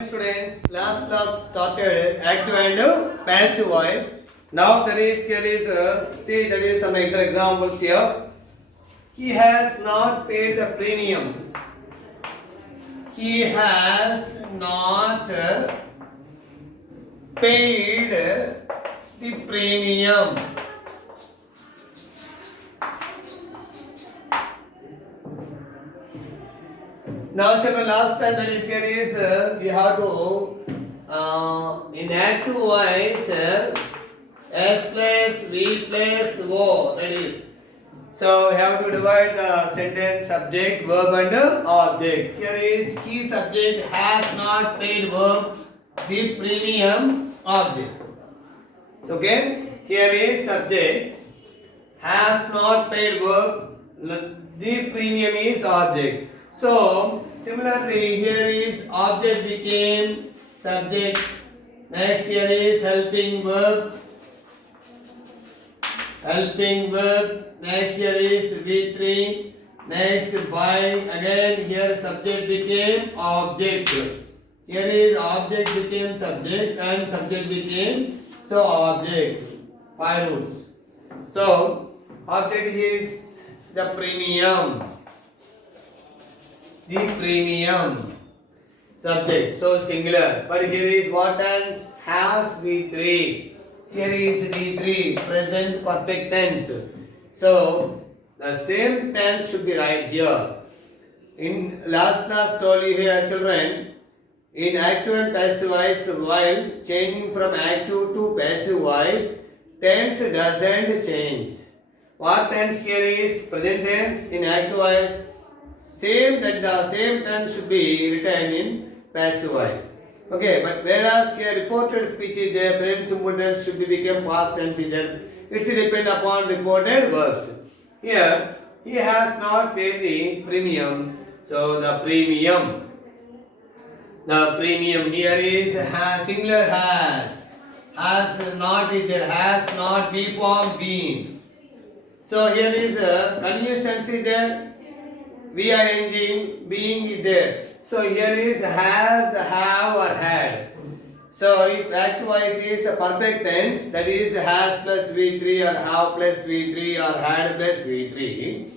Students, last class started active and passive voice. Now that is here is see that is some other examples here. He has not paid the premium. He has not paid the premium. Now, children, last time that is here is we have to in active voice S plus V plus O, that is. So we have to divide the sentence subject, verb and object. Here is key subject has not paid verb, the premium object. So again, here is subject has not paid verb, the premium is object. So similarly here is object became subject. Next here is helping verb. Helping verb. Next here is V3. Next by. Again here subject became object. Here is object became subject and subject became so object. 5 rules. So object is the premium. The premium subject, so singular, but here is what tense has V3. Here is V3 present perfect tense. So the same tense should be right here. In last class told you here children, in active and passive voice, while changing from active to passive voice, tense doesn't change. What tense here is present tense in active voice? Same that the same tense should be written in passive voice. Okay, but whereas here reported speech is there, present simple tense should be become past tense is there. It's depend upon reported verbs. Here he has not paid the premium. So the premium here is has singular has not is there, has not be form been. So here is a continuous tense is there. VING being is there. So here is has, have or had. So if active voice is a perfect tense, that is has plus V3 or have plus V3 or had plus V3.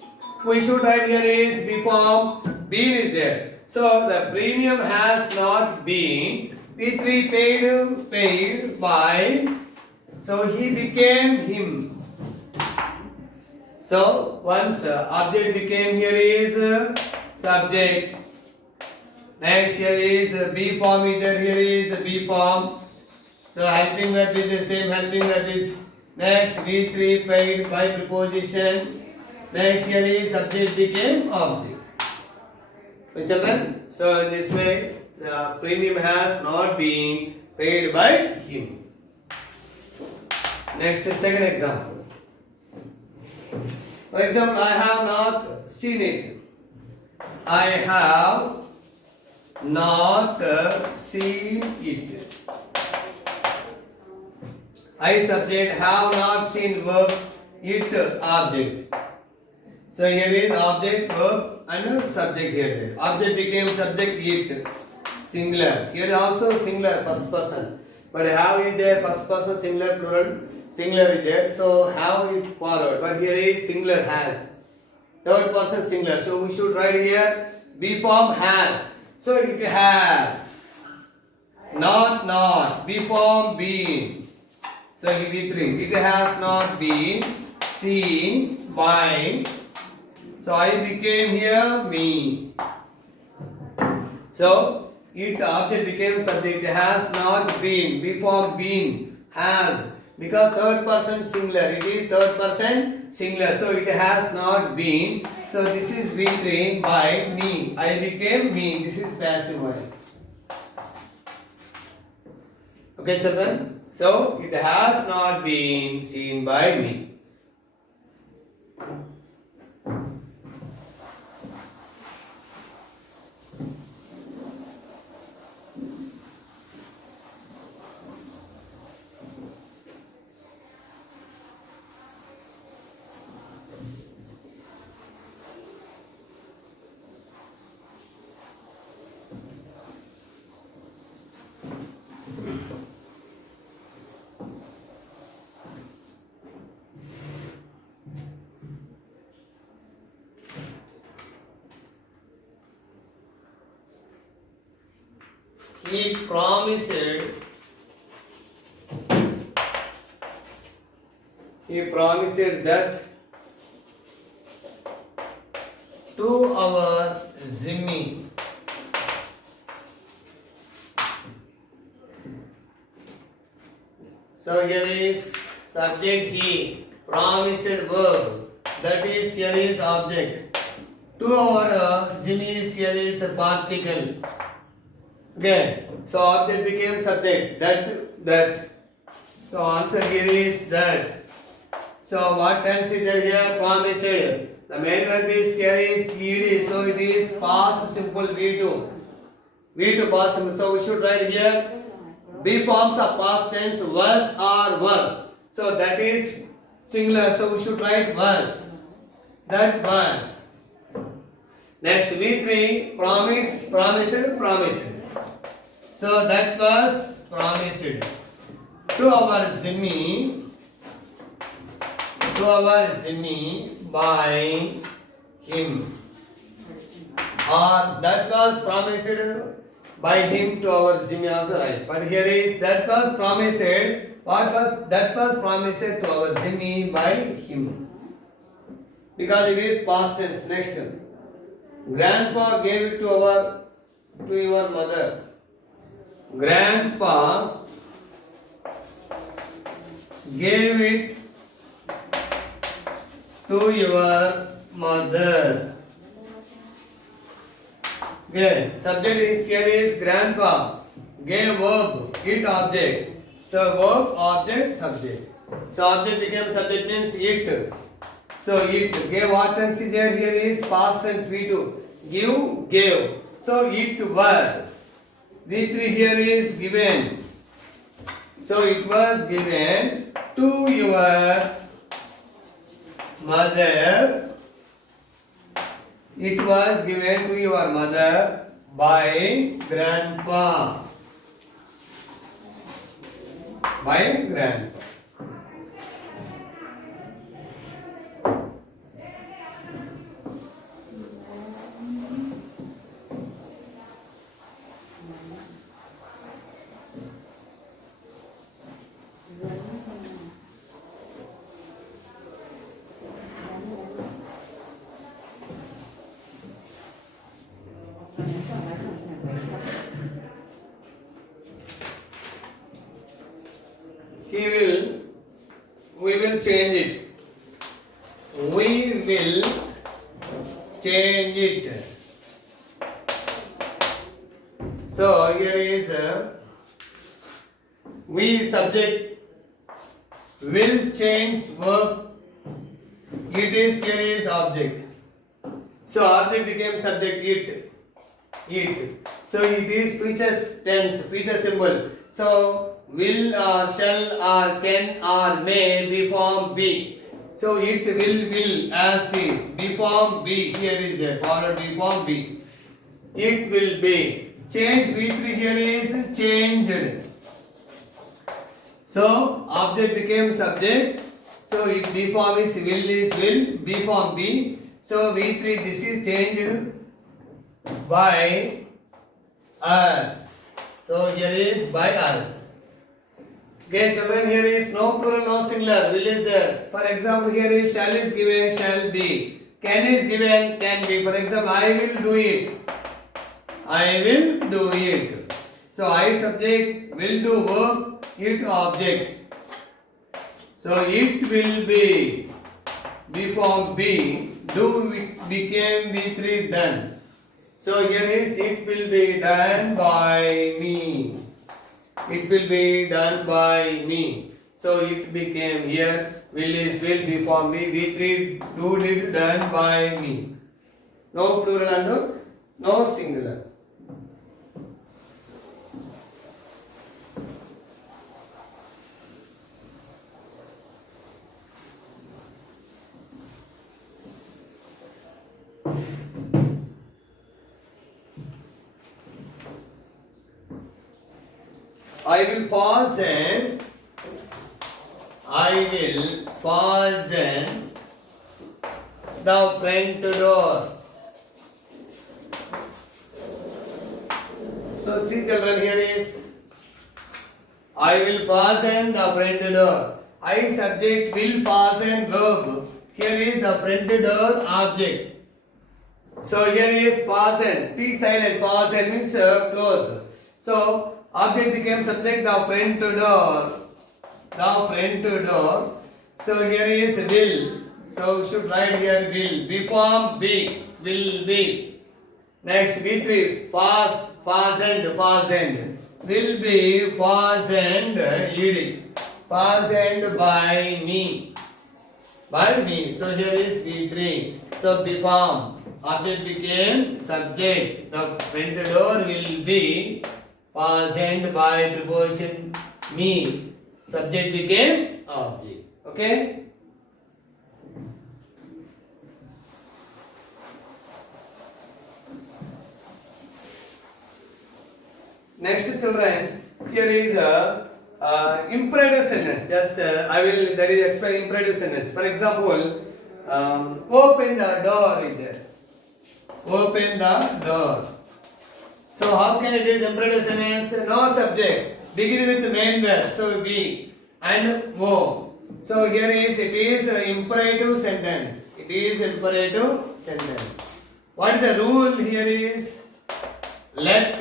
We should write here is be form been is there. So the premium has not been. V3 paid by. So he became him. So once object became here is subject. Next here is be form either here is be form. So helping verb is the same helping verb is next V3 paid by preposition. Next here is subject became object. So children, so in this way the premium has not been paid by him. Next second example. For example, I have not seen it. I have not seen it. I subject have not seen verb, it object. So here is object, verb and subject here. Object became subject, it. Singular. Here also singular, first person. But have is there, first person, singular, plural. Singular is there, so have is forward, but here is singular has. Third person singular, so we should write here be form has. So it has. Not. Be form been. So it will be 3. It has not been seen by. So I became here me. So it object became subject. It has not been. Be form been has. Because third person singular, it is third person singular, so it has not been. So this is being trained by me. I became me. This is passive voice. Okay, children. So it has not been seen by me. he promised that to our Jimmy. So here is subject he, promised verb, that is here is object. To our Jimmy is here is a particle. Okay, so object became subject. That. So answer here is that. So what tense is there here? Promised. The main verb is here is ed. So it is past simple V2. V2 past simple. So we should write here B forms of past tense was or were. So that is singular. So we should write was. That was. Next V3 promised. So that was promised to our Jimmy by him, or that was promised by him to our Jimmy also right. But here is that was promised. That was promised to our Jimmy by him, because it is past tense. Next, grandpa gave it to your mother. Grandpa gave it to your mother. Okay, subject is here is grandpa. Gave verb, it object. So verb, object, subject. So object became subject means it. So it gave what tense is there? Here is past tense V2. Give, gave. So it was. V3 here is given. So it was given to your mother. It was given to your mother by grandpa. By grandpa. We will change it. We will change it. So here is we subject will change verb. It is here is object. So object became subject it. So it is future tense, future symbol. So will or shall or can or may be form be. So it will as this. Be form be. Here is there. Forward be form be. It will be. Change V3 here is changed. So object became subject. So it be form is will. Be form be. So V3 this is changed by us. So here is by us. Okay, children, here is no plural, no singular. Will is there. For example, here is shall is given, shall be. Can is given, can be. For example, I will do it. I will do it. So I subject, will do verb, it object. So it will be. Be form be. Do it became V3 done. So here is it will be done by me. It will be done by me. So it became here will is will be form be V3 do did done by me. No plural and no singular. I will fasten the front door. So see children, here is I will fasten the front door. I subject will fasten verb. Here is the front door object. So here is fasten. T silent. Fasten means close. So object became subject the front door. The front door. So here is will. So we should write here will. B form B. Will be. Next V3. Fastened. Fastened. Will be fastened. Ed. Fastened by me. By me. So here is V3. So B form. Object became subject. The front door will be fastened by preposition me. Subject became object. Okay? Next children, here is a imperative sentence. Just I will that is explain imperative sentence. For example, open the door is there. Open the door. So how can it is imperative sentence? No subject. Begin with the main verb. So be and mo. So here is it is imperative sentence. It is imperative sentence. What is the rule here is let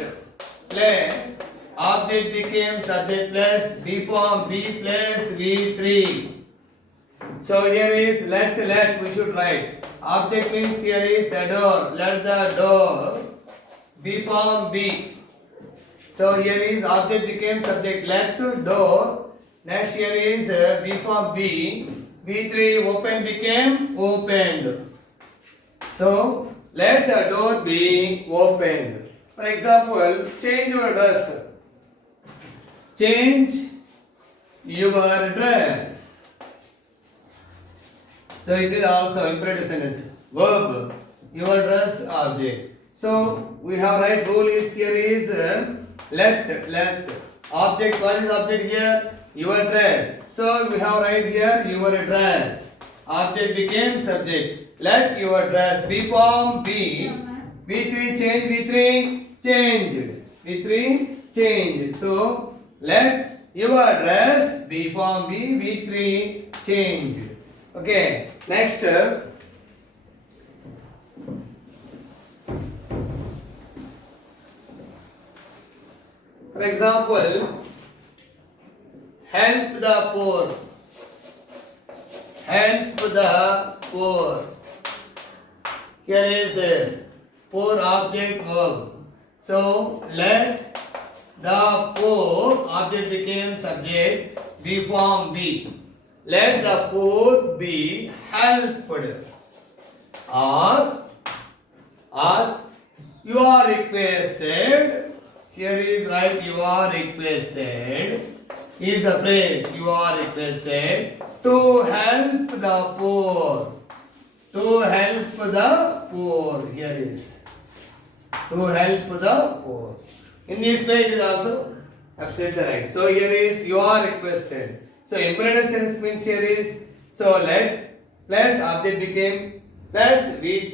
plus object became subject plus B form B plus V3. So here is let we should write. Object means here is the door. Let the door. B form B. So here is object became subject. Let to door. Next here is B form B. V3 open became opened. So let the door be opened. For example, change your dress. Change your dress. So it is also imperative sentence. Verb. Your dress object. So we have right rule is here is let. Object. What is object here? Your dress. So we have right here your dress. Object became subject. Let your dress. B form B. V3 change. V3 changed. V3 changed. So let your dress. B form B. V3 changed. Okay. Next. For example, help the poor. Help the poor. Here is the poor object verb. So let the poor object became subject. B form B. Let the poor be helped. Or you are requested. Here is right, you are requested. Is the phrase you are requested to help the poor. To help the poor. Here is to help the poor. In this way it is also absolutely right. So here is you are requested. So imperative sentence means here is so let plus object became plus B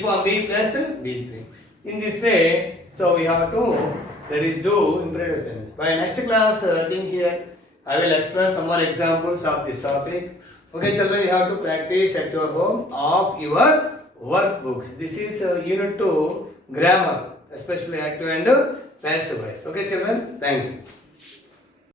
form B plus B3. In this way, so we have to that is do imperative sentence. By next class, I think here I will explain some more examples of this topic. Okay, children, you have to practice at your home of your workbooks. This is unit 2 grammar, especially active and passive voice. Okay, children, thank you.